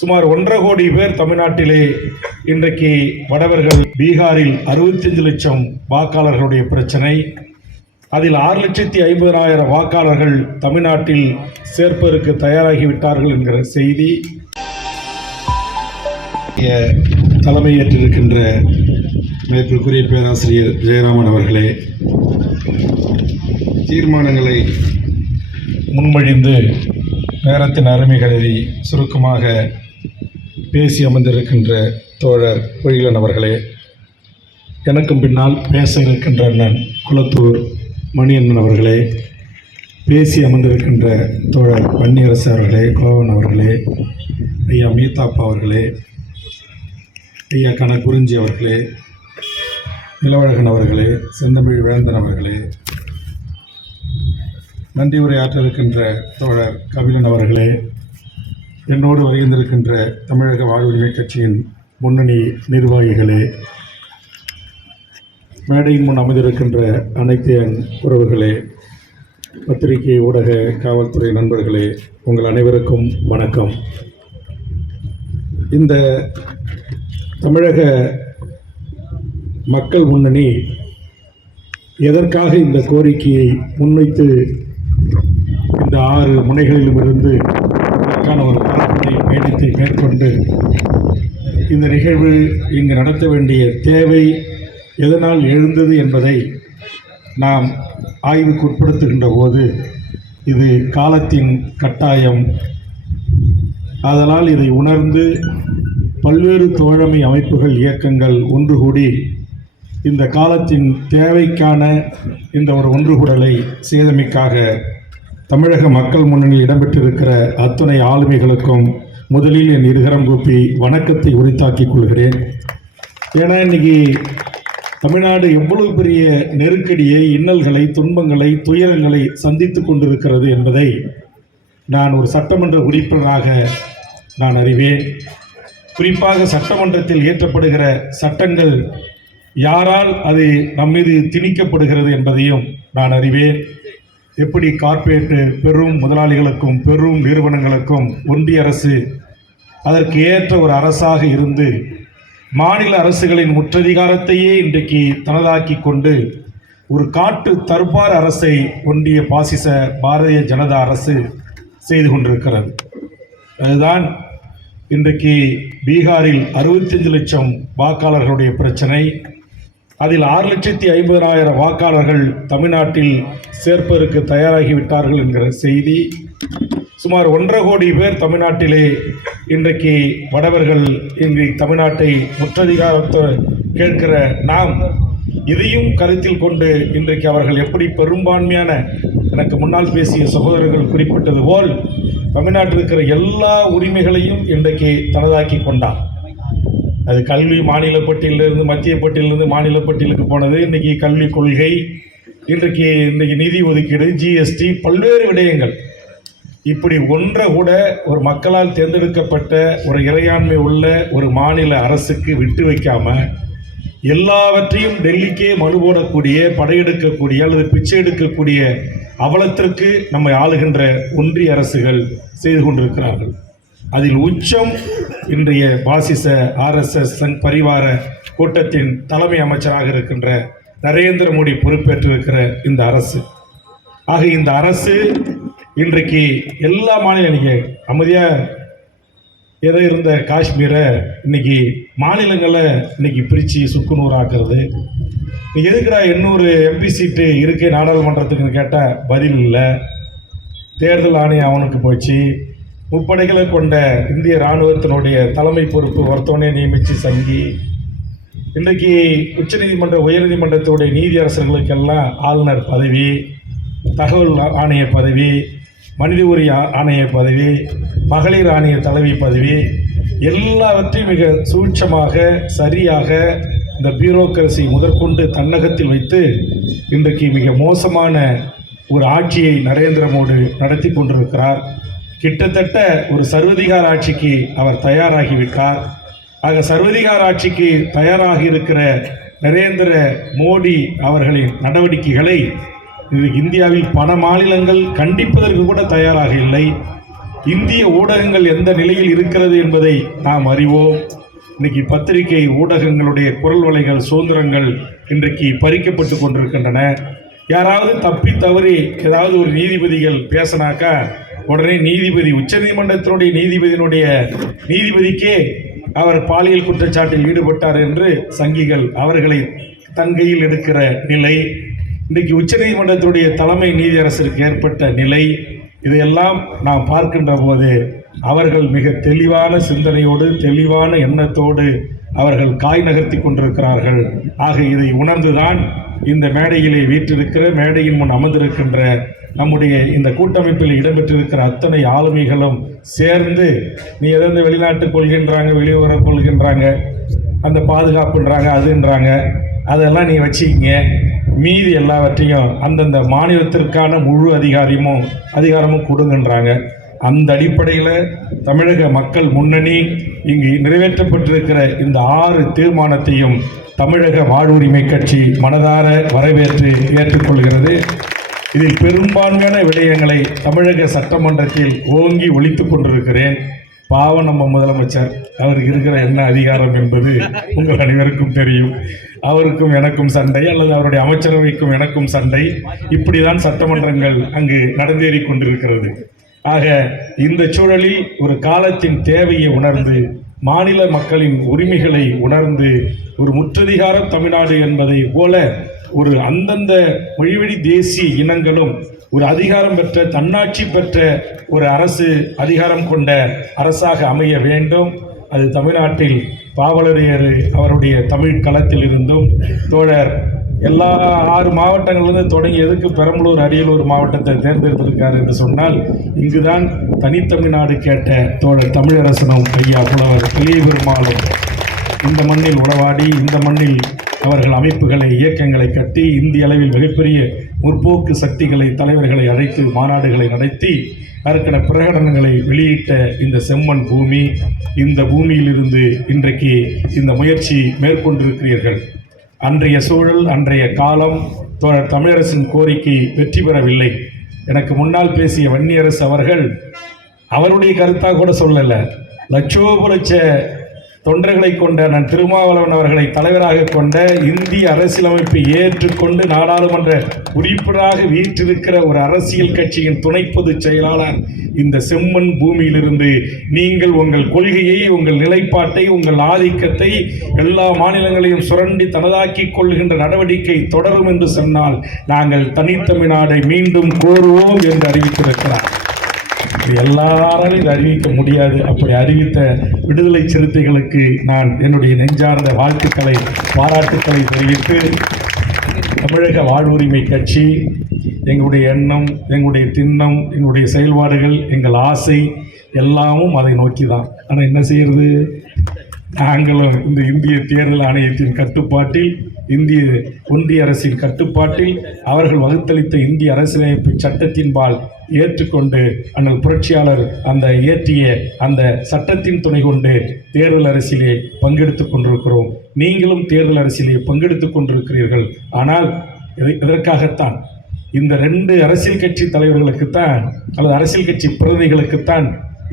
சுமார் 1.5 கோடி பேர் தமிழ்நாட்டிலே இன்றைக்கு வடவர்கள். பீகாரில் 65 லட்சம் வாக்காளர்களுடைய பிரச்சனை. அதில் 6,50,000 வாக்காளர்கள் தமிழ்நாட்டில் சேர்ப்பதற்கு தயாராகிவிட்டார்கள் என்கிற செய்தி. தலைமையேற்றிருக்கின்ற மேற்குரிய பேராசிரியர் ஜெயராமன் அவர்களே, தீர்மானங்களை முன்மொழிந்து நேரத்தின் அருமை கருதி சுருக்கமாக பேசி அமர்ந்திருக்கின்ற தோழர் பொழிலன் அவர்களே, எனக்கும் பின்னால் பேச இருக்கின்ற அண்ணன் குளத்தூர் மணியண்ணன் அவர்களே, பேசி அமர்ந்திருக்கின்ற தோழர் வன்னியரசு அவர்களே, கோவன் அவர்களே, ஐயா மீதாப்பா அவர்களே, ஐயா கனகுறிஞ்சி அவர்களே, நிலவழகன் அவர்களே, செந்தமிழ் வேந்தன் அவர்களே, நன்றி உரையாற்ற இருக்கின்ற தோழர் கபிலன் அவர்களே, என்னோடு வருகின்றிருக்கின்ற தமிழக வாழ்வுரிமை கட்சியின் முன்னணி நிர்வாகிகளே, மேடையின் முன் அமைந்திருக்கின்ற அனைத்து என் உறவுகளே, பத்திரிகை ஊடக காவல்துறை நண்பர்களே, உங்கள் அனைவருக்கும் வணக்கம். இந்த தமிழக மக்கள் முன்னணி எதற்காக இந்த கோரிக்கையை முன்வைத்து இந்த 6 முனைகளிலுமிருந்து அதற்கான ஒரு பயணத்தை மேற்கொண்டு இந்த நிகழ்வு இங்கு நடத்த வேண்டிய தேவை எதனால் எழுந்தது என்பதை நாம் ஆய்வுக்கு உட்படுத்துகின்ற போது இது காலத்தின் கட்டாயம். அதனால் இதை உணர்ந்து பல்வேறு தோழமை அமைப்புகள், இயக்கங்கள் ஒன்று கூடி இந்த காலத்தின் தேவைக்கான இந்த ஒரு ஒன்றுகூடலை செய்தமைக்காக தமிழக மக்கள் முன்னணியில் இடம்பெற்றிருக்கிற அத்துணை ஆளுமைகளுக்கும் முதலில் என் இருகரம் கூப்பி வணக்கத்தை உரித்தாக்கிக் கொள்கிறேன். ஏன்னா இன்றைக்கி தமிழ்நாடு எவ்வளவு பெரிய நெருக்கடியை, இன்னல்களை, துன்பங்களை, துயரங்களை சந்தித்து கொண்டிருக்கிறது என்பதை நான் ஒரு சட்டமன்ற உறுப்பினராக நான் அறிவேன். குறிப்பாக சட்டமன்றத்தில் இயற்றப்படுகிற சட்டங்கள் யாரால் அது நம்மீது திணிக்கப்படுகிறது என்பதையும் நான் அறிவேன். எப்படி கார்ப்பரேட் பெரும் முதலாளிகளுக்கும் பெரும் நிறுவனங்களுக்கும் ஒன்றிய அரசு அதற்கு ஏற்ற ஒரு அரசாக இருந்து மாநில அரசுகளின் முற்றதிகாரத்தையே இன்றைக்கு தனதாக்கி கொண்டு ஒரு காட்டு தர்பார் அரசை ஒன்றிய பாசிச பாரதிய ஜனதா அரசு செய்து கொண்டிருக்கிறது. அதுதான் இன்றைக்கு பீகாரில் 65 லட்சம் வாக்காளர்களுடைய பிரச்சனை. அதில் 6,50,000 வாக்காளர்கள் தமிழ்நாட்டில் சேர்ப்பதற்கு தயாராகிவிட்டார்கள் என்கிற செய்தி. சுமார் 1.5 கோடி பேர் தமிழ்நாட்டிலே இன்றைக்கு வடவர்கள் இங்கு தமிழ்நாட்டை முற்றதிகாரத்தை கேட்கிற நாம் இதையும் கருத்தில் கொண்டு இன்றைக்கு அவர்கள் எப்படி பெரும்பான்மையான, எனக்கு முன்னால் பேசிய சகோதரர்கள் குறிப்பிட்டது போல், தமிழ்நாட்டில் இருக்கிற எல்லா உரிமைகளையும் இன்றைக்கு தனதாக்கி கொண்டார். அது கல்வி மாநில பட்டியலிருந்து மத்திய பட்டியலிருந்து மாநில பட்டியலுக்கு போனது. இன்றைக்கி கல்வி கொள்கை, இன்றைக்கு நிதி ஒதுக்கீடு, ஜிஎஸ்டி, பல்வேறு விடயங்கள். இப்படி ஒன்றை கூட ஒரு மக்களால் தேர்ந்தெடுக்கப்பட்ட ஒரு இறையாண்மை உள்ள ஒரு மாநில அரசுக்கு விட்டு வைக்காமல் எல்லாவற்றையும் டெல்லிக்கே மனு போடக்கூடிய, படையெடுக்கக்கூடிய அல்லது பிச்சை எடுக்கக்கூடிய அவலத்திற்கு நம்மை ஆளுகின்ற ஒன்றிய அரசுகள் செய்து கொண்டிருக்கிறார்கள். அதில் உச்சம் இன்றைய பாசிச RSS சங் பரிவார கூட்டத்தின் தலைமை அமைச்சராக இருக்கின்ற நரேந்திர மோடி பொறுப்பேற்றிருக்கிற இந்த அரசு. ஆக இந்த அரசு இன்றைக்கு எல்லா மாநிலம் அமைதியாக ஏதோ இருந்த காஷ்மீரை இன்னைக்கு மாநிலங்களை இன்னைக்கு பிரித்து சுக்குநூறாக்குறது. எதுக்குடா 800 MP சீட்டு இருக்கு நாடாளுமன்றத்துக்குன்னு கேட்டால் பதில் இல்லை. தேர்தல் ஆணையம் அவனுக்கு போச்சு. முப்படைகளை கொண்ட இந்திய இராணுவத்தினுடைய தலைமை பொறுப்பு ஒருத்தவனே நியமித்து சங்கி. இன்றைக்கு உச்சநீதிமன்ற, உயர்நீதிமன்றத்துடைய நீதியரசர்களுக்கெல்லாம் ஆளுநர் பதவி, தகவல் ஆணைய பதவி, மனித உரிமை ஆணைய பதவி, மகளிர் ஆணைய தலைவி பதவி, எல்லாவற்றையும் மிக சூட்சமாக சரியாக இந்த பியூரோக்ரசி முதற்கொண்டு தன்னகத்தில் வைத்து இன்றைக்கு மிக மோசமான ஒரு ஆட்சியை நரேந்திர மோடி நடத்தி கொண்டிருக்கிறார். கிட்டத்தட்ட ஒரு சர்வதிகார ஆட்சிக்கு அவர் தயாராகிவிட்டார். ஆக சர்வதிகார ஆட்சிக்கு தயாராகி இருக்கிற நரேந்திர மோடி அவர்களின் நடவடிக்கைகளை இந்தியாவில் பல மாநிலங்கள் கண்டிப்பதற்கு கூட தயாராக இல்லை. இந்திய ஊடகங்கள் எந்த நிலையில் இருக்கிறது என்பதை நாம் அறிவோம். இன்னைக்கு பத்திரிகை ஊடகங்களுடைய குரல் வலைகள் சுதந்திரங்கள் இன்றைக்கு பறிக்கப்பட்டு கொண்டிருக்கின்றன. யாராவது தப்பி தவறி ஏதாவது ஒரு நீதிபதிகள் பேசினாக்கா உடனே நீதிபதி உச்சநீதிமன்றத்தினுடைய நீதிபதிக்கே அவர் பாலியல் குற்றச்சாட்டில் ஈடுபட்டார் என்று சங்கிகள் அவர்களை தன் கையில் எடுக்கிற நிலை, இன்றைக்கு உச்சநீதிமன்றத்தினுடைய தலைமை நீதியரசருக்கு ஏற்பட்ட நிலை, இதையெல்லாம் நாம் பார்க்கின்ற போது அவர்கள் மிக தெளிவான சிந்தனையோடு தெளிவான எண்ணத்தோடு அவர்கள் காய் நகர்த்தி கொண்டிருக்கிறார்கள். ஆக இதை உணர்ந்துதான் இந்த மேடையிலே வீற்றிருக்கிற மேடையின் முன் அமர்ந்திருக்கின்ற நம்முடைய இந்த கூட்டமைப்பில் இடம்பெற்றிருக்கிற அத்தனை ஆளுமைகளும் சேர்ந்து, நீ எதாவது வெளிநாட்டு கொள்கின்றாங்க, வெளியுறவு கொள்கின்றாங்க, அந்த பாதுகாப்புன்றாங்க, அதுன்றாங்க, அதெல்லாம் நீ வச்சுக்கிங்க, மீதி எல்லாவற்றையும் அந்தந்த மாநிலத்திற்கான முழு அதிகாரமும் கொடுங்கன்றாங்க. அந்த அடிப்படையில் தமிழக மக்கள் முன்னணி இங்கு நிறைவேற்றப்பட்டிருக்கிற இந்த 6 தீர்மானத்தையும் தமிழக வாழ்வுரிமை கட்சி மனதார வரவேற்று ஏற்றுக்கொள்கிறது. இதில் பெரும்பான்மையான விடயங்களை தமிழக சட்டமன்றத்தில் ஓங்கி ஒலித்துக் கொண்டிருக்கிறேன். பாவம் நம்ம முதலமைச்சர், அவருக்கு இருக்கிற என்ன அதிகாரம் என்பது உங்கள் அனைவருக்கும் தெரியும். அவருக்கும் எனக்கும் சண்டை, அல்லது அவருடைய அமைச்சரவைக்கும் எனக்கும் சண்டை, இப்படிதான் சட்டமன்றங்கள் அங்கு நடந்தேறி கொண்டிருக்கிறது. ஆக இந்த சூழலில் ஒரு காலத்தின் தேவையை உணர்ந்து, மாநில மக்களின் உரிமைகளை உணர்ந்து, ஒரு முற்றதிகார தமிழ்நாடு என்பதை போல ஒரு அந்தந்த மொழிவழி தேசிய இனங்களும் ஒரு அதிகாரம் பெற்ற, தன்னாட்சி பெற்ற ஒரு அரசு, அதிகாரம் கொண்ட அரசாக அமைய வேண்டும். அது தமிழ்நாட்டில் பாவலரேறு அவருடைய தமிழ் களத்தில் இருந்தும் தோழர் எல்லா 6 மாவட்டங்களிலிருந்து தொடங்கி எதுக்கு பெரம்பலூர், அரியலூர் மாவட்டத்தை தேர்ந்தெடுத்திருக்கார் என்று சொன்னால், இங்குதான் தனித்தமிழ்நாடு கேட்ட தோழர் தமிழரசனும் ஐயா புலவர் பெரிய பெருமாளும் இந்த மண்ணில் உறவாடி, இந்த மண்ணில் அவர்கள் அமைப்புகளை, இயக்கங்களை கட்டி, இந்திய அளவில் மிகப்பெரிய முற்போக்கு சக்திகளை, தலைவர்களை அழைத்து மாநாடுகளை நடத்தி அதற்கான பிரகடனங்களை வெளியிட்ட இந்த செம்மண் பூமி, இந்த பூமியிலிருந்து இன்றைக்கு இந்த முயற்சி மேற்கொண்டிருக்கிறீர்கள். அன்றைய சூழல், அன்றைய காலம் தோழர் தமிழரசின் கோரிக்கை வெற்றி பெறவில்லை. எனக்கு முன்னால் பேசிய வன்னியரசு அவர்கள் அவருடைய கருத்தாக கூட சொல்லலை, லட்சோப தொண்டர்களை கொண்ட நான் திருமாவளவன் அவர்களை தலைவராக கொண்ட இந்திய அரசியலமைப்பை ஏற்றுக்கொண்டு நாடாளுமன்ற உறுப்பினராக வீற்றிருக்கிற ஒரு அரசியல் கட்சியின் துணை பொதுச் செயலாளர் இந்த செம்மண் பூமியிலிருந்து நீங்கள் உங்கள் கொள்கையை, உங்கள் நிலைப்பாட்டை, உங்கள் ஆதிக்கத்தை எல்லா மாநிலங்களையும் சுரண்டி தனதாக்கி கொள்கின்ற நடவடிக்கை தொடரும் என்று சொன்னால் நாங்கள் தனித்தமிழ்நாடை மீண்டும் கோருவோம் என்று அறிவித்திருக்கிறார். எல்லாராலும் இதை அறிவிக்க முடியாது. அப்படி அறிவித்த விடுதலை சிறுத்தைகளுக்கு நான் என்னுடைய நெஞ்சார்ந்த வாழ்த்துக்களை, பாராட்டுக்களை தெரிவித்து, தமிழக வாழ்வுரிமை கட்சி எங்களுடைய எண்ணம், எங்களுடைய திண்ணம், எங்களுடைய செயல்பாடுகள், எங்கள் ஆசை எல்லாமும் அதை நோக்கி தான். ஆனால் என்ன செய்கிறது, நாங்களும் இந்த இந்திய தேர்தல் ஆணையத்தின் கட்டுப்பாட்டில், இந்திய ஒன்றிய அரசின் கட்டுப்பாட்டில் அவர்கள் வகுத்தளித்த இந்திய அரசியலமைப்பு சட்டத்தின்பால் ஏற்றுக்கொண்டு அண்ணல் புரட்சியாளர் அந்த இயற்றிய அந்த சட்டத்தின் துணை கொண்டு தேர்தல் அரசியலே பங்கெடுத்துக் கொண்டிருக்கிறோம். நீங்களும் தேர்தல் அரசியலே பங்கெடுத்துக் கொண்டிருக்கிறீர்கள். ஆனால் இதற்காகத்தான் இந்த 2 அரசியல் கட்சி தலைவர்களுக்குத்தான், அல்லது அரசியல் கட்சி பிரதிநிதிகளுக்குத்தான்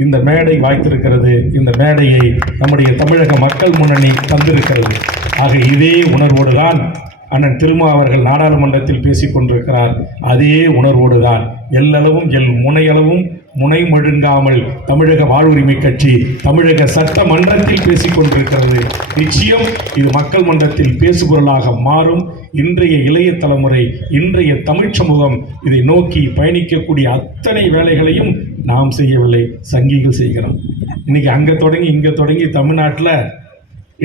இந்த மேடை வாய்த்திருக்கிறது. இந்த மேடையை நம்முடைய தமிழக மக்கள் முன்னணி தந்திருக்கிறது. ஆக இதே உணர்வோடு தான் அண்ணன் திருமா அவர்கள் நாடாளுமன்றத்தில் பேசிக் கொண்டிருக்கிறார். அதே உணர்வோடு தான் எல்லளவும் முனையளவும் முனை மழுங்காமல் தமிழக வாழ்வுரிமை கட்சி தமிழக சட்டமன்றத்தில் பேசிக் கொண்டிருக்கிறது. நிச்சயம் இது மக்கள் மன்றத்தில் பேசுபொருளாக மாறும். இன்றைய இளைய தலைமுறை, இன்றைய தமிழ் சமூகம் இதை நோக்கி பயணிக்கக்கூடிய அத்தனை வேலைகளையும் நாம் செய்யவில்லை, சங்கிகள் செய்கிறோம். இன்னைக்கு அங்கே தொடங்கி இங்கே தொடங்கி தமிழ்நாட்டில்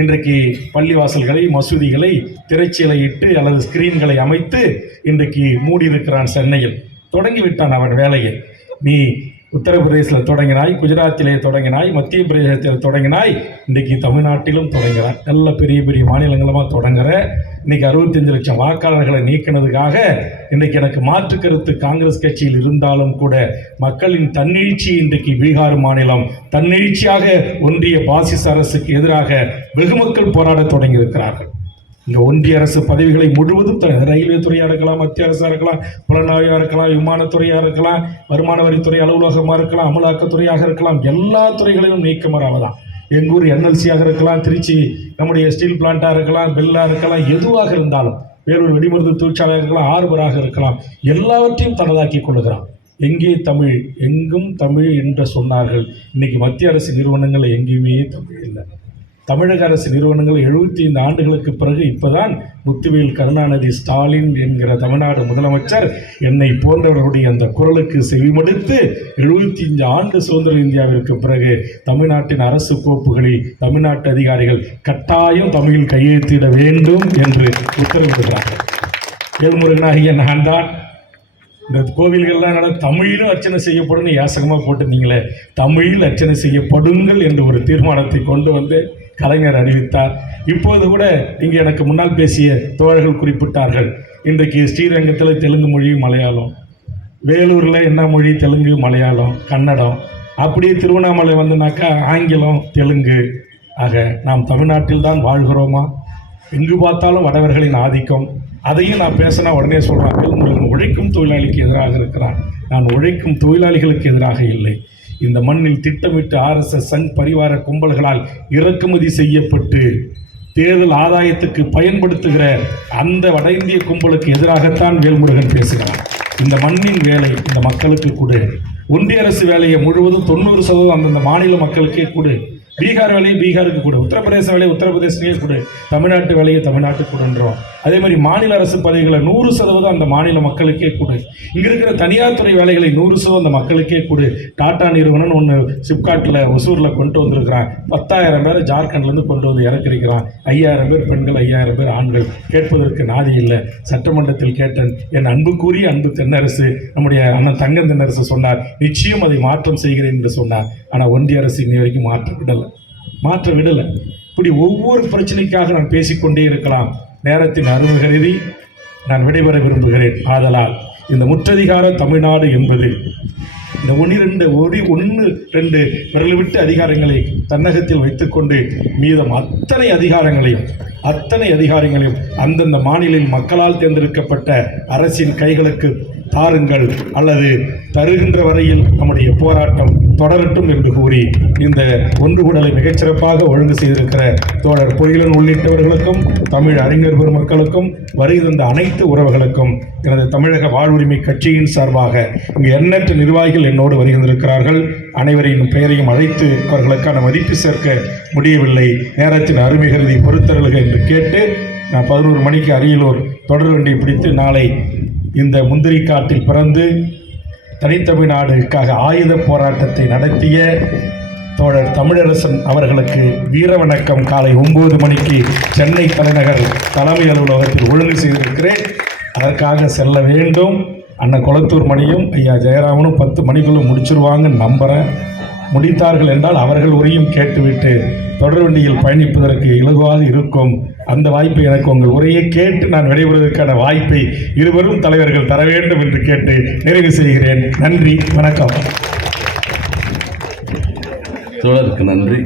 இன்றைக்கு பள்ளிவாசல்களை, மசூதிகளை திரைச்சீலையிட்டு அல்லது ஸ்கிரீன்களை அமைத்து இன்றைக்கு மூடியிருக்கிறான். சென்னையில் தொடங்கிவிட்டான் அவன் வேலையை. நீ உத்தரப்பிரதேசத்தில் தொடங்கினாய், குஜராத்திலே தொடங்கினாய், மத்திய பிரதேசத்தில் தொடங்கினாய், இன்றைக்கி தமிழ்நாட்டிலும் தொடங்குகிறாய். நல்ல பெரிய பெரிய மாநிலங்களமாக தொடங்குற. இன்றைக்கி 65 லட்சம் வாக்காளர்களை நீக்கினதுக்காக இன்றைக்கி எனக்கு மாற்று கருத்து காங்கிரஸ் கட்சியில் இருந்தாலும் கூட மக்களின் தன்னெழுச்சி, இன்றைக்கு பீகார் மாநிலம் தன்னெழுச்சியாக ஒன்றிய பாசிச அரசுக்கு எதிராக வெகுமக்கள் போராட தொடங்கியிருக்கிறார்கள். இங்கே ஒன்றிய அரசு பதவிகளை முழுவதும் ரயில்வே துறையாக இருக்கலாம், மத்திய அரசாக இருக்கலாம், புலனாய்வாக இருக்கலாம், விமானத்துறையாக இருக்கலாம், வருமான வரித்துறை அலுவலகமாக இருக்கலாம், அமலாக்கத்துறையாக இருக்கலாம், எல்லா துறைகளிலும் நீக்கமராவதான். எங்கள் ஊர் என்எல்சியாக இருக்கலாம், திருச்சி நம்முடைய ஸ்டீல் பிளான்ட்டாக இருக்கலாம், பெல்லாக இருக்கலாம், எதுவாக இருந்தாலும், வேலூர் வெடிமருந்து தொழிற்சாலையாக இருக்கலாம், ஆர்பராக இருக்கலாம், எல்லாவற்றையும் தனதாக்கி கொள்ளுகிறான். எங்கே தமிழ், எங்கும் தமிழ் என்று சொன்னார்கள். இன்னைக்கு மத்திய அரசு நிறுவனங்கள் எங்கேயுமே தமிழ் இல்லை. தமிழக அரசு நிறுவனங்கள் 75 ஆண்டுகளுக்கு பிறகு இப்போதான் முத்துவேல் கருணாநிதி ஸ்டாலின் என்கிற தமிழ்நாடு முதலமைச்சர் என்னை போன்றவர்களுடைய அந்த குரலுக்கு செவிமடுத்து 75 ஆண்டு சுதந்திர இந்தியாவிற்கு பிறகு தமிழ்நாட்டின் அரசு கோப்புகளில் தமிழ்நாட்டு அதிகாரிகள் கட்டாயம் தமிழில் கையெழுத்திட வேண்டும் என்று உத்தரவிடுகிறார்கள். வேல்முருகனாகிய நான் தான் இந்த கோவில்கள்லாம் தமிழிலும் அர்ச்சனை செய்யப்படும் யாசகமாக போட்டிருந்தீங்களே, தமிழில் அர்ச்சனை செய்யப்படுங்கள் என்று ஒரு தீர்மானத்தை கொண்டு வந்து கலைஞர் அறிவித்தார். இப்போது கூட இங்கே எனக்கு முன்னால் பேசிய தோழர்கள் குறிப்பிட்டார்கள், இன்றைக்கு ஸ்ரீரங்கத்தில் தெலுங்கு மொழி, மலையாளம், வேலூரில் என்ன மொழி, தெலுங்கு, மலையாளம், கன்னடம், அப்படியே திருவண்ணாமலை வந்துனாக்கா ஆங்கிலம், தெலுங்கு. ஆக நாம் தமிழ்நாட்டில் தான் வாழ்கிறோமா? எங்கு பார்த்தாலும் வடவர்களின் ஆதிக்கம். அதையும் நான் பேசினா உடனே சொல்கிறேன், வேல்முருகன் உழைக்கும் தொழிலாளிக்கு எதிராக இருக்கிறான். நான் உழைக்கும் தொழிலாளிகளுக்கு எதிராக இல்லை. இந்த மண்ணில் திட்டமிட்டு RSS சங் பரிவார கும்பல்களால் இறக்குமதி செய்யப்பட்டு தேர்தல் ஆதாயத்துக்கு பயன்படுத்துகிற அந்த வட இந்திய கும்பலுக்கு எதிராகத்தான் வேல்முருகன் பேசுகிறான். இந்த மண்ணின் வேலை இந்த மக்களுக்கு கொடு. ஒன்றிய அரசு வேலையை முழுவதும் 90% அந்தந்த மாநில மக்களுக்கே கொடு. பீகார் வேலையை பீகாருக்கு கொடு, உத்தரப்பிரதேச வேலையை உத்தரப்பிரதேசத்துக்கே கொடு, தமிழ்நாட்டு வேலையை தமிழ்நாட்டுக்கு கொடுன்றோம். அதே மாதிரி மாநில அரசு பதவிகளை 100% அந்த மாநில மக்களுக்கே கொடு. இங்கே இருக்கிற தனியார் துறை வேலைகளை 100% அந்த மக்களுக்கே கொடு. டாடா நிறுவனம் ஒன்று சிப்காட்டில் ஒசூரில் கொண்டு வந்திருக்கிறான். 10,000 பேரை ஜார்க்கண்ட்லேருந்து கொண்டு வந்து இறக்கிருக்கிறான். 5,000 பேர் பெண்கள், 5,000 பேர் ஆண்கள். கேட்பதற்கு நாதி இல்லை. சட்டமன்றத்தில் கேட்டேன். என் அன்புக்குரிய அன்பு தென்னரசு, நம்முடைய அண்ணன் தங்கம் தென்னரசு சொன்னார், நிச்சயம் அதை மாற்றம் செய்கிறேன் என்று சொன்னார். ஆனால் ஒன்றிய அரசு இன்னி வரைக்கும் மாற்ற விடலை. இப்படி ஒவ்வொரு பிரச்சனைக்காக நான் பேசிக்கொண்டே இருக்கலாம். நேரத்தின் அருமை கருதி நான் விடைபெற விரும்புகிறேன். ஆதலால் இந்த முற்றதிகார தமிழ்நாடு என்பது இந்த 1-2 விரல் விட்டு அதிகாரங்களை தன்னகத்தில் வைத்துக்கொண்டு மீதம் அத்தனை அதிகாரங்களையும் அந்தந்த மாநில மக்களால் தேர்ந்தெடுக்கப்பட்ட அரசின் கைகளுக்கு தாருங்கள், அல்லது தருகின்ற வரையில் நம்முடைய போராட்டம் தொடரட்டும் என்று கூறி இந்த ஒன்றுகூடலை மிகச்சிறப்பாக ஒழுங்கு செய்திருக்கிற தோழர் பொய்யலன் உள்ளிட்டவர்களுக்கும், தமிழ் அறிஞர் பெருமக்களுக்கும், வருகை தந்த அனைத்து உறவுகளுக்கும் எனது தமிழக வாழ்வுரிமை கட்சியின் சார்பாக இங்கு எண்ணற்ற நிர்வாகிகள் என்னோடு வருகின்றிருக்கிறார்கள். அனைவரின் பெயரையும் அழைத்து அவர்களுக்கான மதிப்பு சேர்க்க முடியவில்லை. நேரத்தின் அருமை கருதி பொறுத்தருள்க என்று கேட்டு நான் 11 மணிக்கு அரியலூர் தொடர் வண்டி பிடித்து நாளை இந்த முந்திரிக்காட்டில் பிறந்து தனித்தமிழ்நாடுக்காக ஆயுத போராட்டத்தை நடத்திய தோழர் தமிழரசன் அவர்களுக்கு வீர வணக்கம் காலை 9 மணிக்கு சென்னை தலைநகர் தலைமை அலுவலகத்தில் ஒழுங்கு செய்திருக்கிறேன். அதற்காக செல்ல வேண்டும். அண்ணன் குளத்தூர் மணியும் ஐயா ஜெயராமனும் 10 மணிக்குள்ளே முடிச்சிருவாங்கன்னு நம்புகிறேன். முடித்தார்கள் என்றால் அவர்கள் உரையும் கேட்டுவிட்டு தொடர் வண்டியில் பயணிப்பதற்கு இலகுவாக இருக்கும். அந்த வாய்ப்பை எனக்கு உங்கள் உரையை கேட்டு நான் விடைபெறுவதற்கான வாய்ப்பை இருவரும் தலைவர்கள் தர வேண்டும் என்று கேட்டு நிறைவு செய்கிறேன். நன்றி, வணக்கம். தோழருக்கு நன்றி.